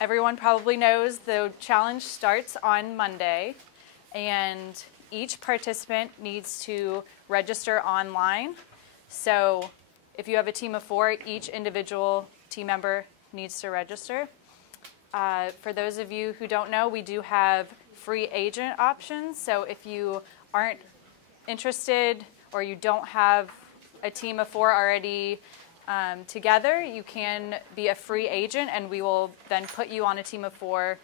everyone probably knows the challenge starts on Monday, and each participant needs to register online. So if you have a team of 4, each individual team member needs to register. For those of you who don't know, we do have free agent options. So if you aren't interested or you don't have a team of 4 already together, you can be a free agent, and we will then put you on a team of 4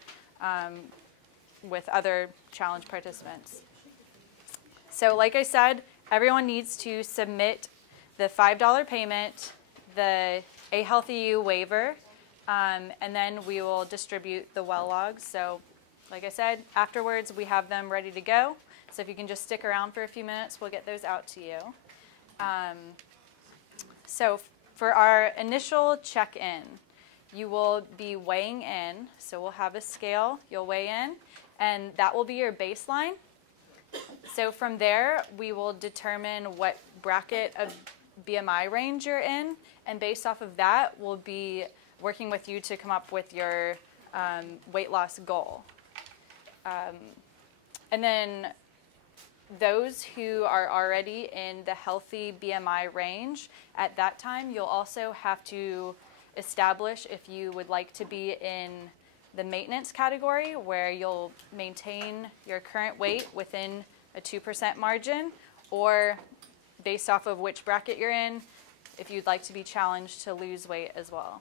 with other challenge participants. So like I said, everyone needs to submit the $5 payment, the AhealthyU waiver, and then we will distribute the well logs. So like I said, afterwards we have them ready to go. So if you can just stick around for a few minutes, we'll get those out to you. So for our initial check-in, you will be weighing in. So we'll have a scale, you'll weigh in, and that will be your baseline. So from there, we will determine what bracket of BMI range you're in, and based off of that, we'll be working with you to come up with your weight loss goal. And then those who are already in the healthy BMI range, at that time, you'll also have to establish if you would like to be in the maintenance category, where you'll maintain your current weight within a 2% margin, or based off of which bracket you're in, if you'd like to be challenged to lose weight as well.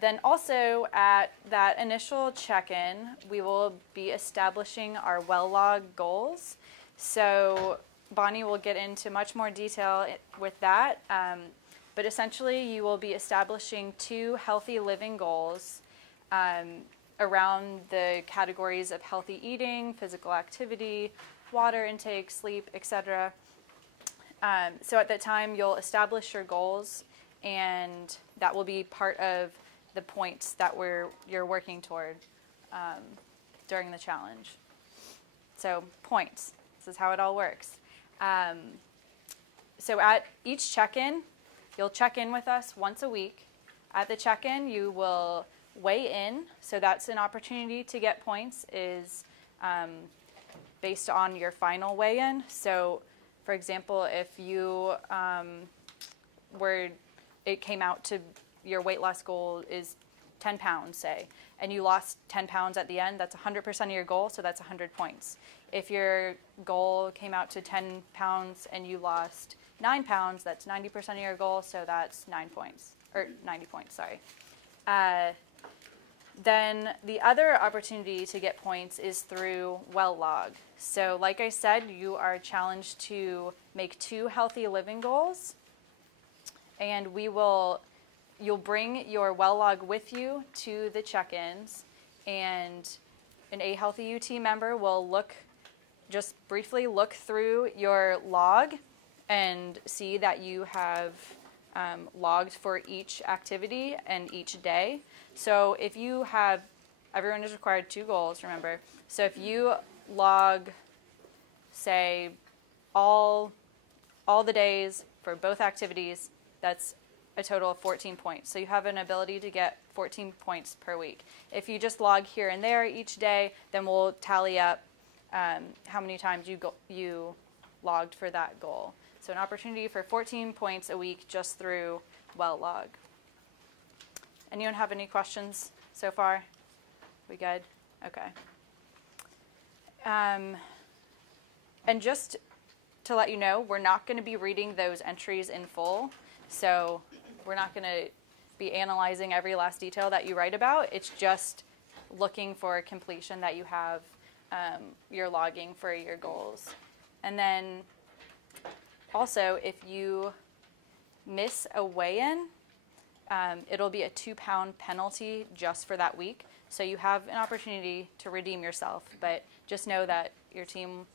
Then also at that initial check-in, we will be establishing our well log goals. So Bonnie will get into much more detail with that, but essentially you will be establishing 2 healthy living goals around the categories of healthy eating, physical activity, water intake, sleep, etc. So at that time, you'll establish your goals, and that will be part of the points that you're working toward during the challenge. So points, this is how it all works. So at each check-in, you'll check in with us once a week. At the check-in, you will weigh in, so that's an opportunity to get points, is based on your final weigh-in. So for example, if you it came out to your weight loss goal is 10 pounds, say, and you lost 10 pounds at the end, that's 100% of your goal, so that's 100 points. If your goal came out to 10 pounds and you lost 9 pounds, that's 90% of your goal, so that's 9 points, or 90 points, sorry. Then the other opportunity to get points is through well log. So like I said, you are challenged to make 2 healthy living goals, and you'll bring your well log with you to the check-ins, and an AhealthyU team member will just briefly look through your log and see that you have logged for each activity and each day. So if you have, everyone is required 2 goals, remember. So if you log, say, all the days for both activities, that's a total of 14 points. So you have an ability to get 14 points per week. If you just log here and there each day, then we'll tally up how many times you logged for that goal. So an opportunity for 14 points a week just through well log. Anyone have any questions so far? We good? Okay. And just to let you know, we're not going to be reading those entries in full. So we're not going to be analyzing every last detail that you write about. It's just looking for completion that you have your logging for your goals. And then also, if you miss a weigh-in, it'll be a 2-pound penalty just for that week. So you have an opportunity to redeem yourself, but just know that your team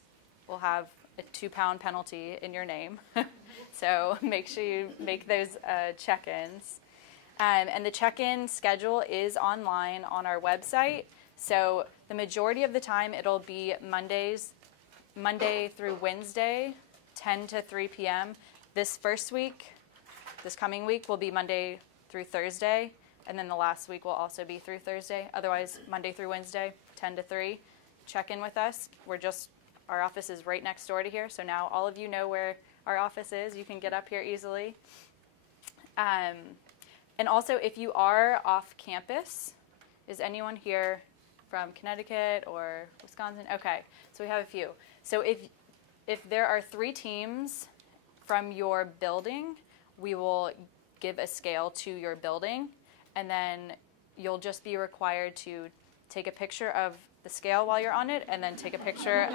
will have a 2-pound penalty in your name. So make sure you make those check-ins. And the check-in schedule is online on our website. So the majority of the time it'll be Monday through Wednesday, 10 to 3 p.m. This coming week will be Monday through Thursday, And then the last week will also be through Thursday. Otherwise, Monday through Wednesday, 10 to 3. Check in with us. Our office is right next door to here, so now all of you know where our office is. You can get up here easily. And also, if you are off campus, is anyone here from Connecticut or Wisconsin? Okay, so we have a few. So if there are 3 teams from your building, we will give a scale to your building, and then you'll just be required to take a picture of the scale while you're on it, and then take a picture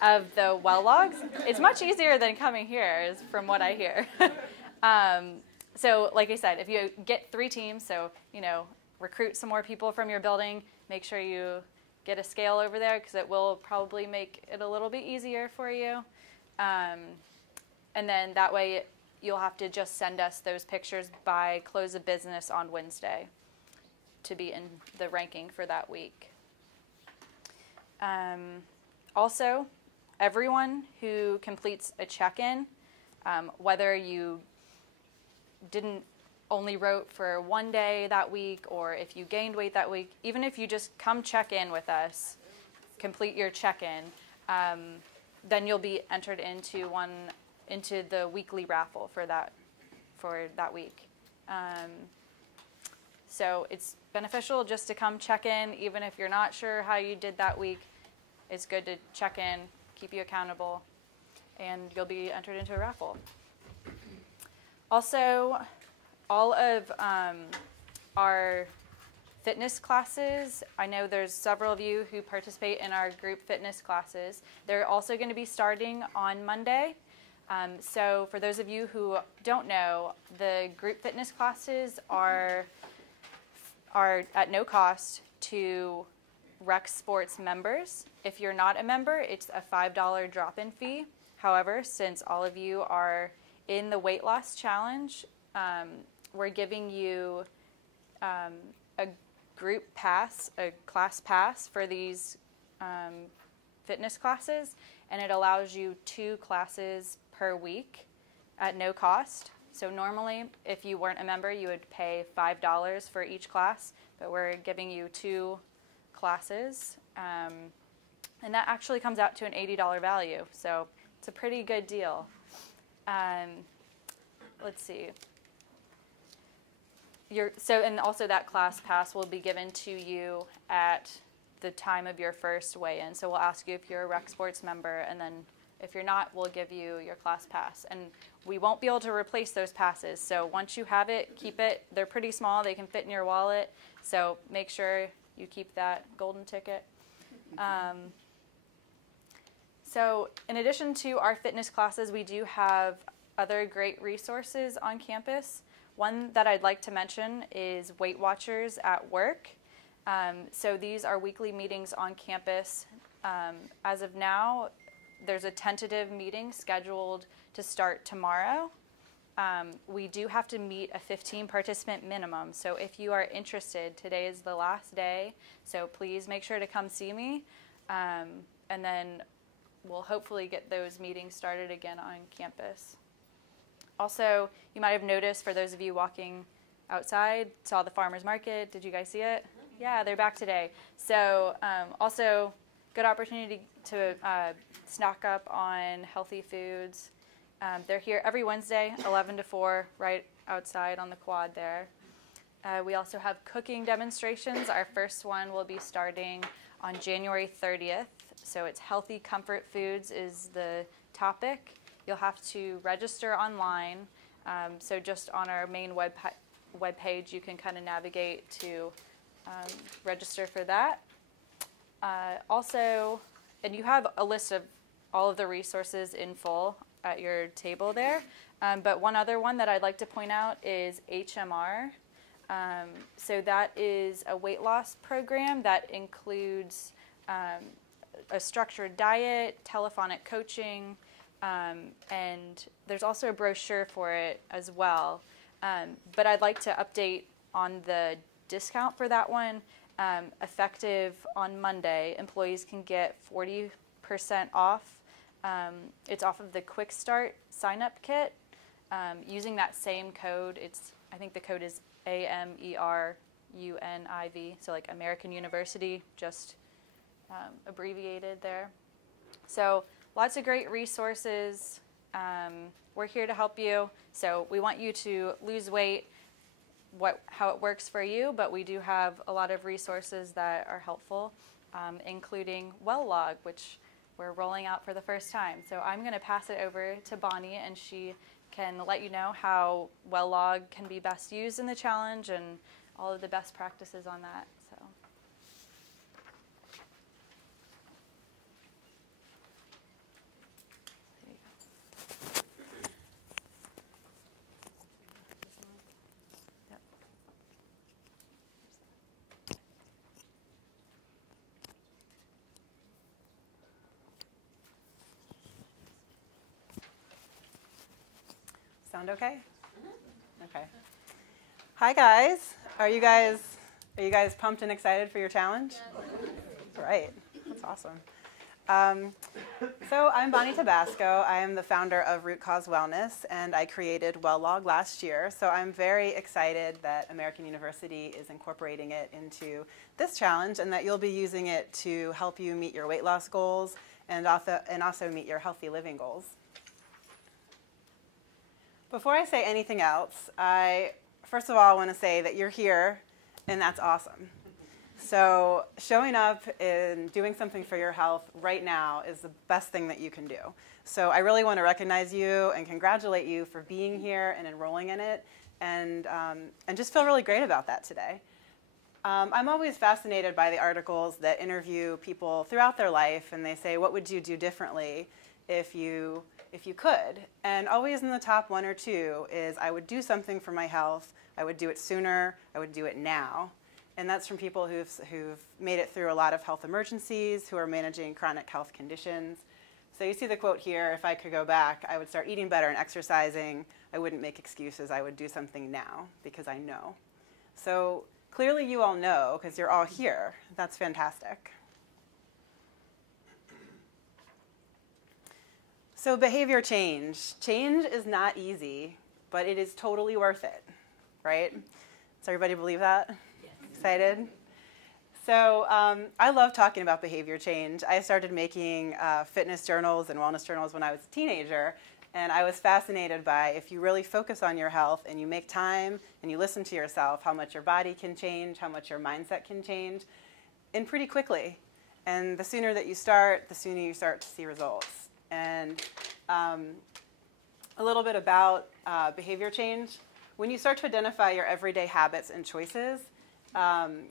of the well logs. It's much easier than coming here, is from what I hear. So like I said, if you get 3 teams, so, recruit some more people from your building, make sure you get a scale over there, because it will probably make it a little bit easier for you. And then that way you'll have to just send us those pictures by close of business on Wednesday to be in the ranking for that week. Also, everyone who completes a check-in, whether you didn't only wrote for one day that week, or if you gained weight that week, even if you just come check in with us, complete your check-in, then you'll be entered into the weekly raffle for that week. So it's beneficial just to come check in, even if you're not sure how you did that week. It's good to check in, keep you accountable, and you'll be entered into a raffle. Also, all of our fitness classes, I know there's several of you who participate in our group fitness classes. They're also going to be starting on Monday. So for those of you who don't know, the group fitness classes are at no cost to Rec Sports members. If you're not a member, it's a $5 drop-in fee. However, since all of you are in the weight loss challenge, we're giving you a group pass, a class pass for these fitness classes, and it allows you 2 classes per week at no cost. So normally, if you weren't a member, you would pay $5 for each class, but we're giving you 2 classes, and that actually comes out to an $80 value, so it's a pretty good deal. Let's see. And also that class pass will be given to you at the time of your first weigh-in. So we'll ask you if you're a Rec Sports member, and then if you're not, we'll give you your class pass. And we won't be able to replace those passes. So once you have it, keep it. They're pretty small. They can fit in your wallet. So make sure you keep that golden ticket. So in addition to our fitness classes, we do have other great resources on campus. One that I'd like to mention is Weight Watchers at Work. So these are weekly meetings on campus. As of now, there's a tentative meeting scheduled to start tomorrow. We do have to meet a 15 participant minimum. So if you are interested, today is the last day. So please make sure to come see me. And then we'll hopefully get those meetings started again on campus. Also, you might have noticed, for those of you walking outside, saw the farmer's market. Did you guys see it? Yeah, they're back today. So also, good opportunity to snack up on healthy foods. They're here every Wednesday, 11 to 4, right outside on the quad there. We also have cooking demonstrations. Our first one will be starting on January 30th. So it's healthy comfort foods is the topic. You'll have to register online. So just on our main web page, you can kind of navigate to register for that. Also, and you have a list of all of the resources in full at your table there. But one other one that I'd like to point out is HMR. So that is a weight loss program that includes a structured diet, telephonic coaching, and there's also a brochure for it as well. But I'd like to update on the discount for that one. Effective on Monday, employees can get 40% off. It's off of the Quick Start sign-up kit. Using that same code, it's I think the code is AMERUNIV, so like American University, just abbreviated there. So lots of great resources. We're here to help you. So we want you to lose weight, how it works for you, but we do have a lot of resources that are helpful, including WellLog, which we're rolling out for the first time. So I'm going to pass it over to Bonnie, and she can let you know how WellLog can be best used in the challenge and all of the best practices on that. So. Sound okay? Okay. Hi guys. Are you guys pumped and excited for your challenge? Right. That's awesome. So I'm Bonnie Tabasco. I am the founder of Root Cause Wellness, and I created WellLog last year. So I'm very excited that American University is incorporating it into this challenge, and that you'll be using it to help you meet your weight loss goals and also meet your healthy living goals. Before I say anything else, I first of all want to say that you're here, and that's awesome. So showing up and doing something for your health right now is the best thing that you can do. So I really want to recognize you and congratulate you for being here and enrolling in it, and just feel really great about that today. I'm always fascinated by the articles that interview people throughout their life, and they say, what would you do differently if you could? And always in the top one or two is, I would do something for my health, I would do it sooner, I would do it now. And that's from people who've made it through a lot of health emergencies, who are managing chronic health conditions. So you see the quote here, if I could go back, I would start eating better and exercising, I wouldn't make excuses, I would do something now, because I know. So clearly you all know, because you're all here. That's fantastic. So behavior change. Change is not easy, but it is totally worth it, right? Does everybody believe that? Yes. Excited? So I love talking about behavior change. I started making fitness journals and wellness journals when I was a teenager, and I was fascinated by, if you really focus on your health and you make time and you listen to yourself, how much your body can change, how much your mindset can change, and pretty quickly. And the sooner that you start, the sooner you start to see results. And a little bit about behavior change. When you start to identify your everyday habits and choices,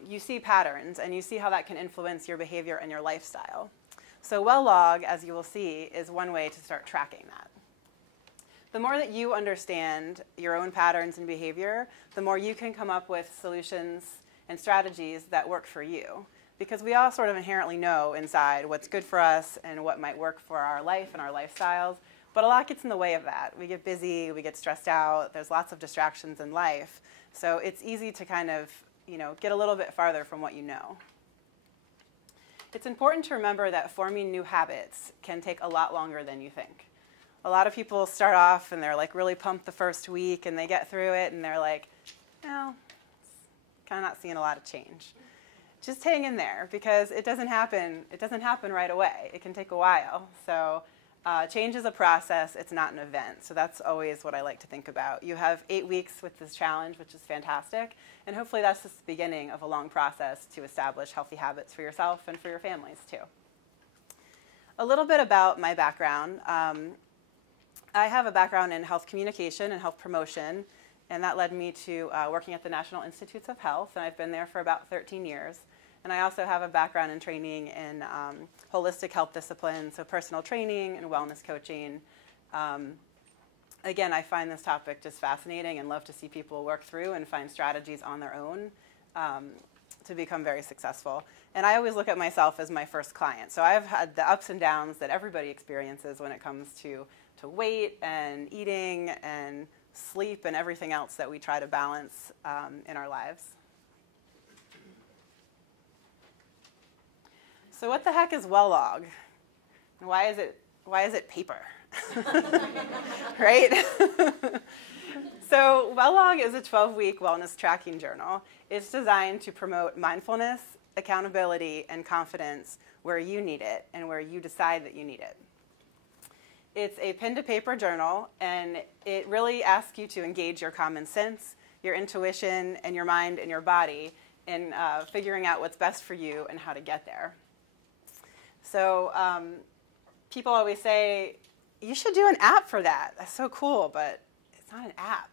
you see patterns, and you see how that can influence your behavior and your lifestyle. So WellLog, as you will see, is one way to start tracking that. The more that you understand your own patterns and behavior, the more you can come up with solutions and strategies that work for you. Because we all sort of inherently know inside what's good for us and what might work for our life and our lifestyles, but a lot gets in the way of that. We get busy, we get stressed out, there's lots of distractions in life. So it's easy to kind of, get a little bit farther from what you know. It's important to remember that forming new habits can take a lot longer than you think. A lot of people start off and they're like really pumped the first week, and they get through it and they're like, well, kind of not seeing a lot of change. Just hang in there, because it doesn't happen right away. It can take a while. So change is a process, it's not an event. So that's always what I like to think about. You have 8 weeks with this challenge, which is fantastic, and hopefully that's just the beginning of a long process to establish healthy habits for yourself and for your families too. A little bit about my background. I have a background in health communication and health promotion, and that led me to working at the National Institutes of Health, and I've been there for about 13 years. And I also have a background in training in holistic health disciplines, so personal training and wellness coaching. Again, I find this topic just fascinating and love to see people work through and find strategies on their own to become very successful. And I always look at myself as my first client. So I've had the ups and downs that everybody experiences when it comes to weight and eating and sleep and everything else that we try to balance in our lives. So what the heck is WellLog? And why is it paper? Right? So WellLog is a 12-week wellness tracking journal. It's designed to promote mindfulness, accountability, and confidence where you need it and where you decide that you need it. It's a pen-to-paper journal, and it really asks you to engage your common sense, your intuition, and your mind and your body in figuring out what's best for you and how to get there. So people always say, you should do an app for that. That's so cool, but it's not an app.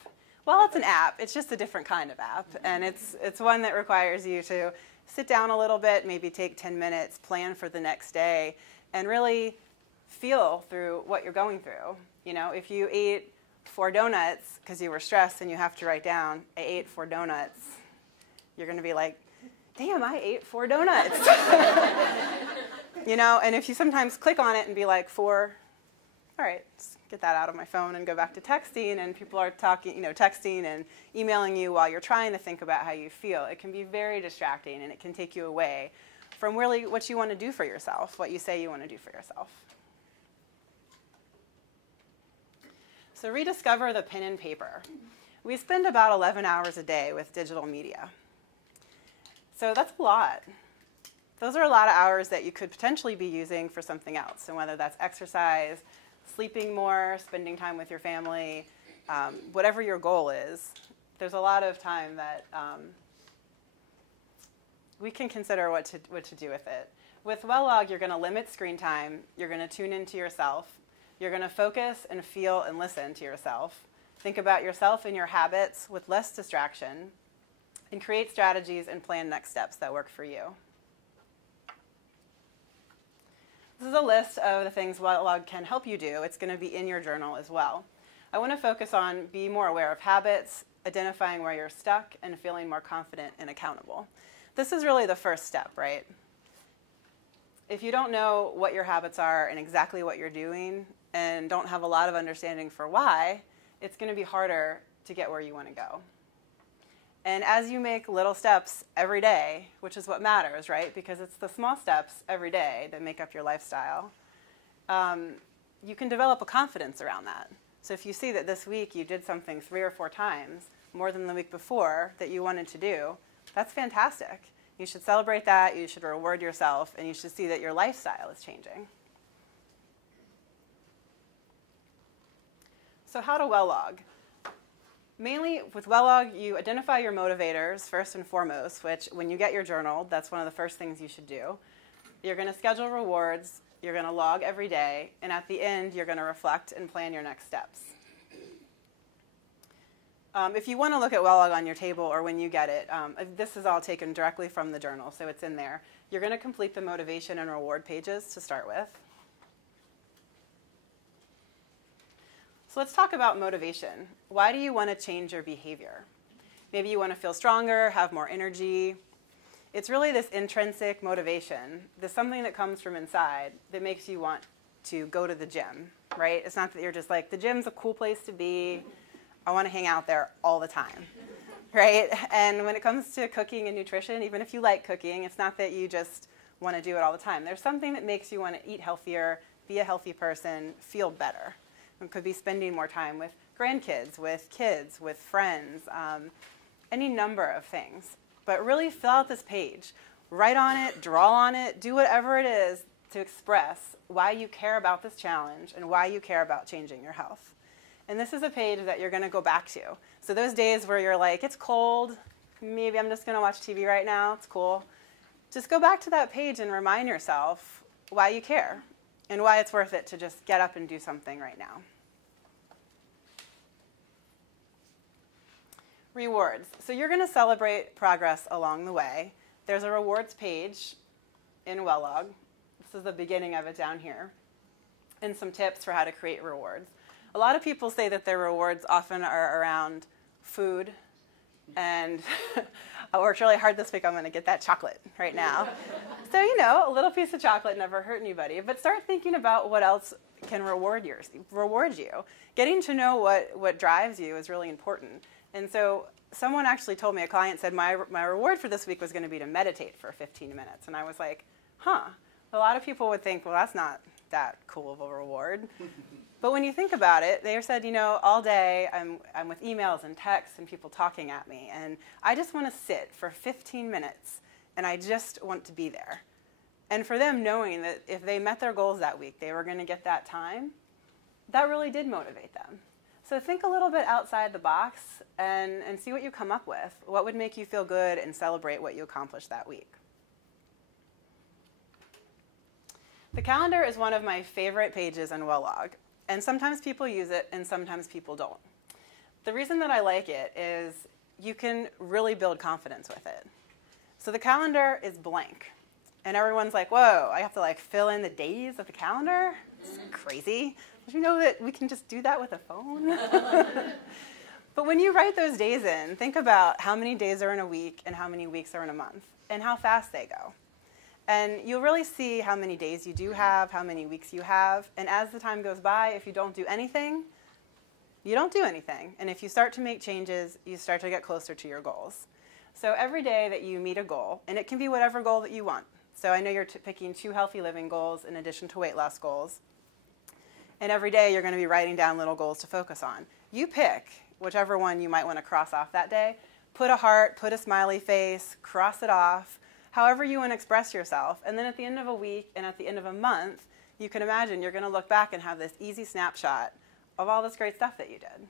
Well, it's an app. It's just a different kind of app, and it's one that requires you to sit down a little bit, maybe take 10 minutes, plan for the next day, and really feel through what you're going through. You know, if you ate 4 donuts because you were stressed and you have to write down, I ate 4 donuts, you're going to be like, damn, I ate 4 donuts. You know, and if you sometimes click on it and be like, 4, all right, let's get that out of my phone and go back to texting, and people are talking, you know, texting and emailing you while you're trying to think about how you feel. It can be very distracting, and it can take you away from really what you want to do for yourself, what you say you want to do for yourself. So rediscover the pen and paper. We spend about 11 hours a day with digital media. So that's a lot. Those are a lot of hours that you could potentially be using for something else. And whether that's exercise, sleeping more, spending time with your family, whatever your goal is, there's a lot of time that we can consider what to do with it. With WellLog, you're going to limit screen time. You're going to tune into yourself. You're going to focus and feel and listen to yourself. Think about yourself and your habits with less distraction, and create strategies and plan next steps that work for you. This is a list of the things WellLog can help you do. It's going to be in your journal as well. I want to focus on being more aware of habits, identifying where you're stuck, and feeling more confident and accountable. This is really the first step, right? If you don't know what your habits are and exactly what you're doing and don't have a lot of understanding for why, it's going to be harder to get where you want to go. And as you make little steps every day, which is what matters, right? Because it's the small steps every day that make up your lifestyle, you can develop a confidence around that. So if you see that this week you did something 3 or 4 times, more than the week before, that you wanted to do, that's fantastic. You should celebrate that, you should reward yourself, and you should see that your lifestyle is changing. So how to WellLog? Mainly with WellLog, you identify your motivators first and foremost, which when you get your journal, that's one of the first things you should do. You're going to schedule rewards, you're going to log every day, and at the end, you're going to reflect and plan your next steps. If you want to look at WellLog on your table or when you get it, this is all taken directly from the journal, so it's in there. You're going to complete the motivation and reward pages to start with. So let's talk about motivation. Why do you want to change your behavior? Maybe you want to feel stronger, have more energy. It's really this intrinsic motivation, this something that comes from inside that makes you want to go to the gym, right? It's not that you're just like, the gym's a cool place to be. I want to hang out there all the time, right? And when it comes to cooking and nutrition, even if you like cooking, it's not that you just want to do it all the time. There's something that makes you want to eat healthier, be a healthy person, feel better. It could be spending more time with grandkids, with kids, with friends, any number of things. But really fill out this page. Write on it, draw on it, do whatever it is to express why you care about this challenge and why you care about changing your health. And this is a page that you're going to go back to. So those days where you're like, it's cold, maybe I'm just going to watch TV right now, it's cool. Just go back to that page and remind yourself why you care and why it's worth it to just get up and do something right now. Rewards. So you're going to celebrate progress along the way. There's a rewards page in WellLog. This is the beginning of it down here. And some tips for how to create rewards. A lot of people say that their rewards often are around food. And I worked really hard this week. I'm going to get that chocolate right now. So, you know, a little piece of chocolate never hurt anybody. But start thinking about what else can reward you. Getting to know what drives you is really important. And so someone actually told me, a client said, my reward for this week was going to be to meditate for 15 minutes. And I was like, huh. A lot of people would think, well, that's not that cool of a reward. But when you think about it, they said, all day I'm with emails and texts and people talking at me, and I just want to sit for 15 minutes, and I just want to be there. And for them, knowing that if they met their goals that week, they were going to get that time, that really did motivate them. So think a little bit outside the box and see what you come up with. What would make you feel good and celebrate what you accomplished that week? The calendar is one of my favorite pages in WellLog, and sometimes people use it and sometimes people don't. The reason that I like it is you can really build confidence with it. So the calendar is blank, and everyone's like, whoa, I have to fill in the days of the calendar? It's crazy. Did you know that we can just do that with a phone? But when you write those days in, think about how many days are in a week and how many weeks are in a month and how fast they go. And you'll really see how many days you do have, how many weeks you have. And as the time goes by, if you don't do anything, you don't do anything. And if you start to make changes, you start to get closer to your goals. So every day that you meet a goal, and it can be whatever goal that you want. So I know you're picking 2 healthy living goals in addition to weight loss goals. And every day you're going to be writing down little goals to focus on. You pick whichever one you might want to cross off that day. Put a heart, put a smiley face, cross it off, however you want to express yourself. And then at the end of a week and at the end of a month, you can imagine you're going to look back and have this easy snapshot of all this great stuff that you did.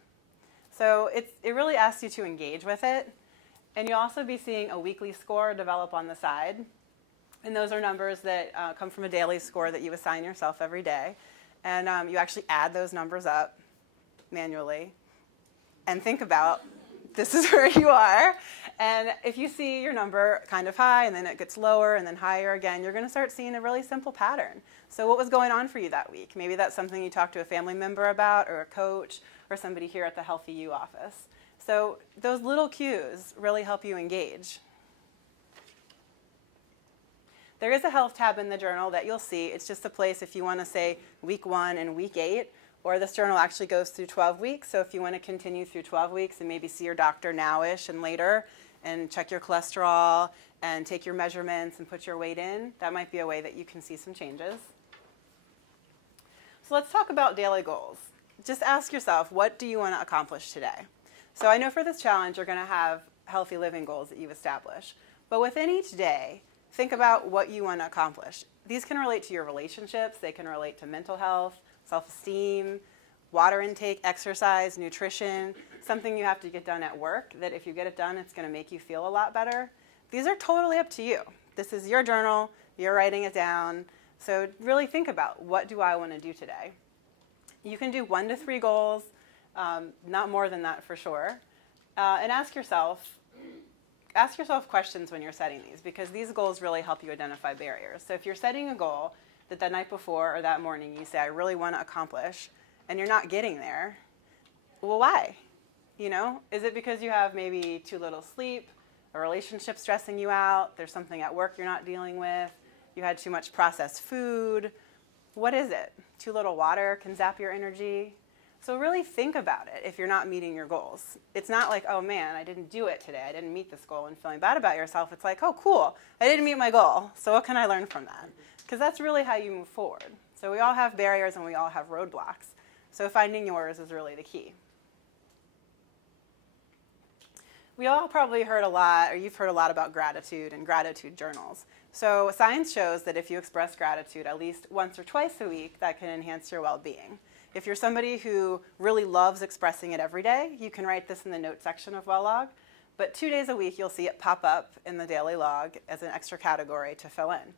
So it really asks you to engage with it. And you'll also be seeing a weekly score develop on the side. And those are numbers that come from a daily score that you assign yourself every day. And you actually add those numbers up manually and think about this is where you are. And if you see your number kind of high and then it gets lower and then higher again, you're going to start seeing a really simple pattern. So what was going on for you that week? Maybe that's something you talked to a family member about or a coach or somebody here at the AhealthyU office. So those little cues really help you engage. There is a health tab in the journal that you'll see. It's just a place if you want to say week 1 and week 8, or this journal actually goes through 12 weeks. So if you want to continue through 12 weeks and maybe see your doctor now-ish and later and check your cholesterol and take your measurements and put your weight in, that might be a way that you can see some changes. So let's talk about daily goals. Just ask yourself, what do you want to accomplish today? So I know for this challenge, you're going to have healthy living goals that you've established. But within each day, think about what you want to accomplish. These can relate to your relationships. They can relate to mental health, self-esteem, water intake, exercise, nutrition, something you have to get done at work that if you get it done, it's going to make you feel a lot better. These are totally up to you. This is your journal. You're writing it down. So really think about, what do I want to do today? You can do 1 to 3 goals, not more than that for sure. And ask yourself questions when you're setting these, because these goals really help you identify barriers. So if you're setting a goal that the night before or that morning you say, I really want to accomplish, and you're not getting there, well, why? Is it because you have maybe too little sleep, a relationship stressing you out, there's something at work you're not dealing with, you had too much processed food? What is it? Too little water can zap your energy. So really think about it if you're not meeting your goals. It's not like, oh man, I didn't do it today. I didn't meet this goal and feeling bad about yourself. It's like, oh cool, I didn't meet my goal. So what can I learn from that? Because that's really how you move forward. So we all have barriers and we all have roadblocks. So finding yours is really the key. We all probably heard a lot, or you've heard a lot about gratitude and gratitude journals. So science shows that if you express gratitude at least once or twice a week, that can enhance your well-being. If you're somebody who really loves expressing it every day, you can write this in the notes section of WellLog. But 2 days a week, you'll see it pop up in the daily log as an extra category to fill in.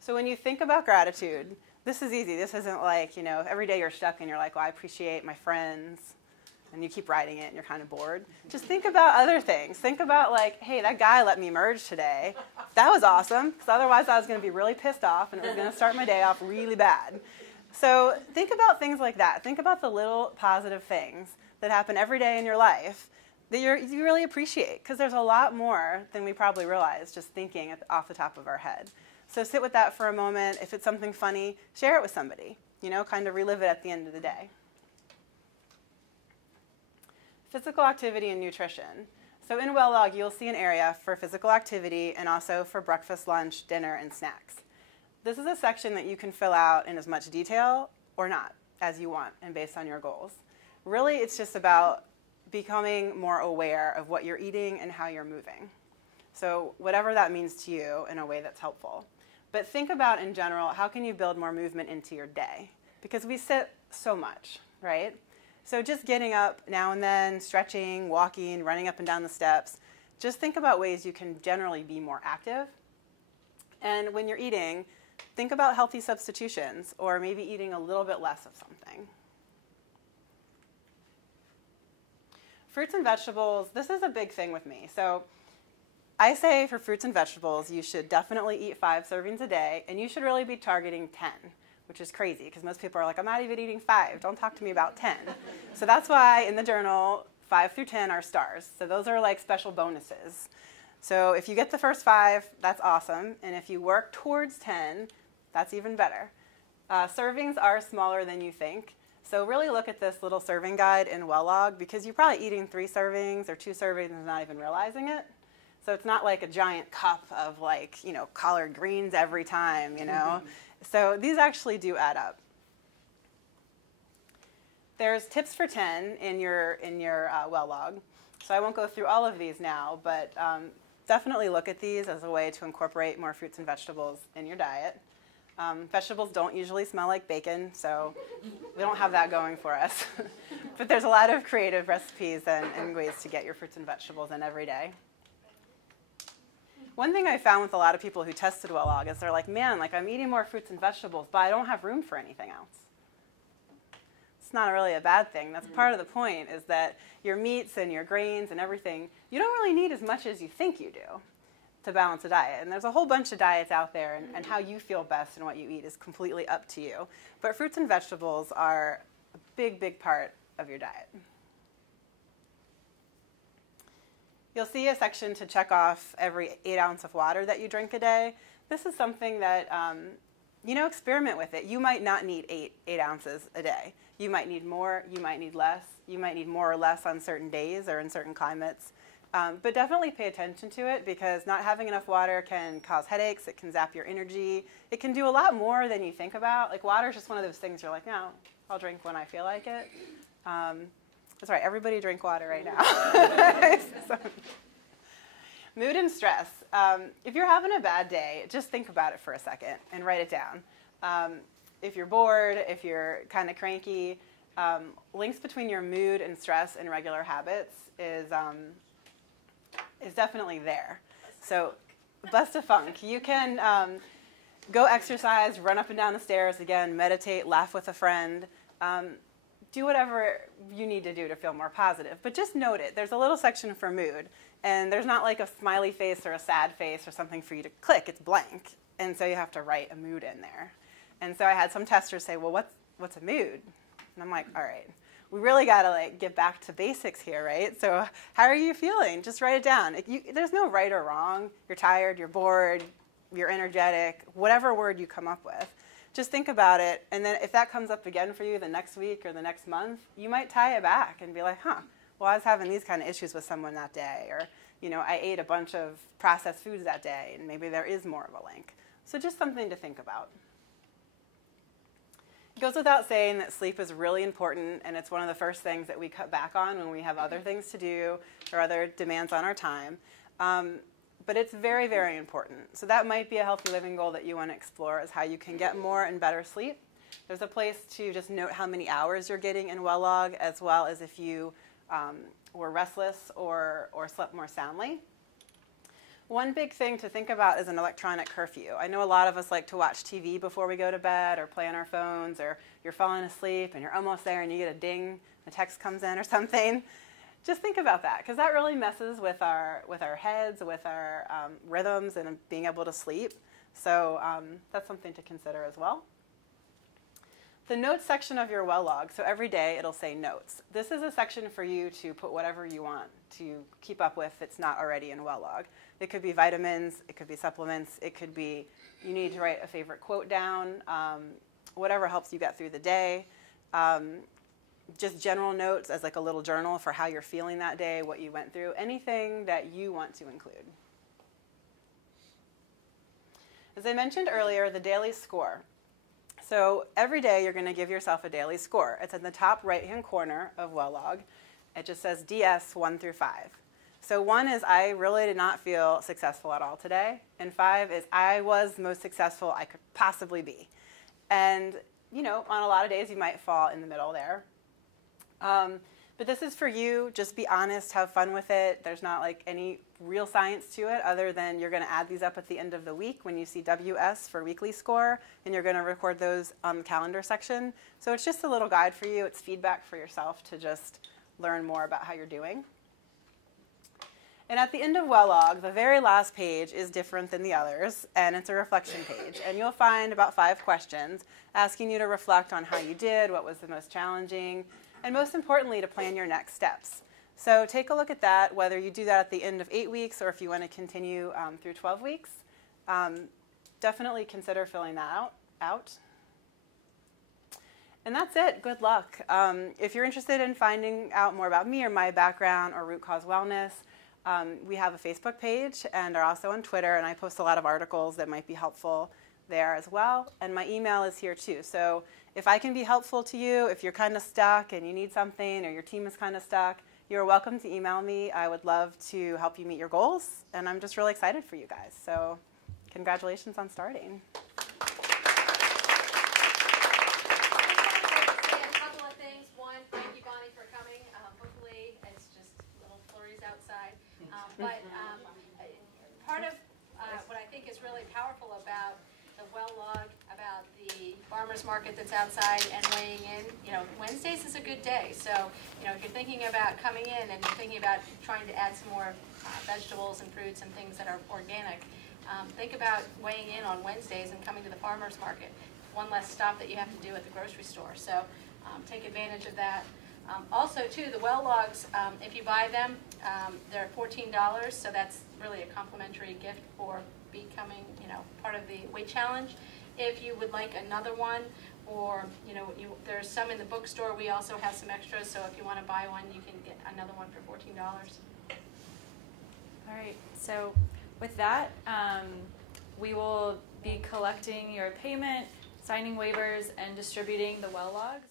So when you think about gratitude, this is easy. This isn't like, every day you're stuck and you're like, well, I appreciate my friends, and you keep writing it and you're kind of bored. Just think about other things. Think about like, hey, that guy let me merge today. That was awesome, because otherwise I was going to be really pissed off and it was going to start my day off really bad. So think about things like that. Think about the little positive things that happen every day in your life that you really appreciate, because there's a lot more than we probably realize just thinking off the top of our head. So sit with that for a moment. If it's something funny, share it with somebody, kind of relive it at the end of the day. Physical activity and nutrition. So in WellLog, you'll see an area for physical activity and also for breakfast, lunch, dinner, and snacks. This is a section that you can fill out in as much detail or not. as you want and based on your goals. Really, it's just about becoming more aware of what you're eating and how you're moving. So whatever that means to you in a way that's helpful. But think about, in general, how can you build more movement into your day? Because we sit so much, right? So just getting up now and then, stretching, walking, running up and down the steps, just think about ways you can generally be more active. And when you're eating, think about healthy substitutions, or maybe eating a little bit less of something. Fruits and vegetables, this is a big thing with me. So I say for fruits and vegetables, you should definitely eat 5 servings a day, and you should really be targeting 10, which is crazy because most people are like, I'm not even eating 5. Don't talk to me about 10. So that's why in the journal, 5 through 10 are stars. So those are like special bonuses. So if you get the first 5, that's awesome. And if you work towards 10, that's even better. Servings are smaller than you think. So really look at this little serving guide in Well-Log, because you're probably eating 3 servings or 2 servings and not even realizing it. So it's not like a giant cup of collard greens every time, So these actually do add up. There's tips for 10 in your Well-Log. So I won't go through all of these now, but definitely look at these as a way to incorporate more fruits and vegetables in your diet. Vegetables don't usually smell like bacon, so we don't have that going for us. But there's a lot of creative recipes and ways to get your fruits and vegetables in every day. One thing I found with a lot of people who tested Well-Log is they're like, man, I'm eating more fruits and vegetables, but I don't have room for anything else. It's not really a bad thing. That's part of the point, is that your meats and your grains and everything, you don't really need as much as you think you do to balance a diet. And there's a whole bunch of diets out there, and how you feel best and what you eat is completely up to you. But fruits and vegetables are a big, big part of your diet. You'll see a section to check off every 8 ounces of water that you drink a day. This is something that, experiment with it. You might not need 8 ounces a day. You might need more, you might need less. You might need more or less on certain days or in certain climates. But definitely pay attention to it, because not having enough water can cause headaches. It can zap your energy. It can do a lot more than you think about. Like, water is just one of those things you're like, no, I'll drink when I feel like it. That's right, everybody drink water right now. So, mood and stress. If you're having a bad day, just think about it for a second and write it down. If you're bored, if you're kind of cranky, links between your mood and stress and regular habits is definitely there. So bust a funk. You can go exercise, run up and down the stairs again, meditate, laugh with a friend. Do whatever you need to do to feel more positive. But just note it. There's a little section for mood. And there's not like a smiley face or a sad face or something for you to click. It's blank. And so you have to write a mood in there. And so I had some testers say, well, what's a mood? And I'm like, all right. We really got to get back to basics here, right? So how are you feeling? Just write it down. There's no right or wrong. You're tired, you're bored, you're energetic, whatever word you come up with. Just think about it, and then if that comes up again for you the next week or the next month, you might tie it back and be like, well, I was having these kind of issues with someone that day, or I ate a bunch of processed foods that day, and maybe there is more of a link. So just something to think about. It goes without saying that sleep is really important, and it's one of the first things that we cut back on when we have other things to do or other demands on our time. But it's very, very important. So that might be a healthy living goal that you want to explore, is how you can get more and better sleep. There's a place to just note how many hours you're getting in Well-Log, as well as if you were restless or slept more soundly. One big thing to think about is an electronic curfew. I know a lot of us like to watch TV before we go to bed, or play on our phones, or you're falling asleep and you're almost there and you get a ding, a text comes in or something. Just think about that, because that really messes with our heads, with our rhythms, and being able to sleep. So that's something to consider as well. The notes section of your Well-Log, so every day it'll say notes. This is a section for you to put whatever you want to keep up with that's not already in Well-Log. It could be vitamins, it could be supplements, it could be you need to write a favorite quote down, whatever helps you get through the day. Just general notes as a little journal for how you're feeling that day, what you went through, anything that you want to include. As I mentioned earlier, the daily score. So every day you're going to give yourself a daily score. It's in the top right-hand corner of Well Log. It just says DS 1 through 5. So 1 is I really did not feel successful at all today. And 5 is I was the most successful I could possibly be. And, you know, on a lot of days you might fall in the middle there. But this is for you. Just be honest, have fun with it. There's not like any real science to it other than you're going to add these up at the end of the week when you see WS for weekly score, and you're going to record those on the calendar section. So it's just a little guide for you. It's feedback for yourself to just learn more about how you're doing. And at the end of Well Log, the very last page is different than the others, and it's a reflection page. And you'll find about 5 questions asking you to reflect on how you did, what was the most challenging, and most importantly, to plan your next steps. So take a look at that, whether you do that at the end of 8 weeks or if you want to continue through 12 weeks. Definitely consider filling that out. And that's it. Good luck. If you're interested in finding out more about me or my background or Root Cause Wellness, we have a Facebook page and are also on Twitter, and I post a lot of articles that might be helpful there as well. And my email is here too. So if I can be helpful to you, if you're kind of stuck and you need something or your team is kind of stuck, you're welcome to email me. I would love to help you meet your goals, and I'm just really excited for you guys. So congratulations on starting. A couple of things. One, thank you, Bonnie, for coming. Hopefully it's just little flurries outside. But part of what I think is really powerful about the Well Log, about the farmers market that's outside and weighing in, you know, Wednesdays is a good day. So, you know, if you're thinking about coming in and you're thinking about trying to add some more vegetables and fruits and things that are organic, think about weighing in on Wednesdays and coming to the farmers market. One less stop that you have to do at the grocery store. So take advantage of that. Also, too, the Well Logs, if you buy them, they're $14, so that's really a complimentary gift for becoming, you know, part of the weight challenge. If you would like another one, or, you know, there's some in the bookstore. We also have some extras, so if you want to buy one, you can get another one for $14. All right, so with that, we will be collecting your payment, signing waivers, and distributing the Well Logs.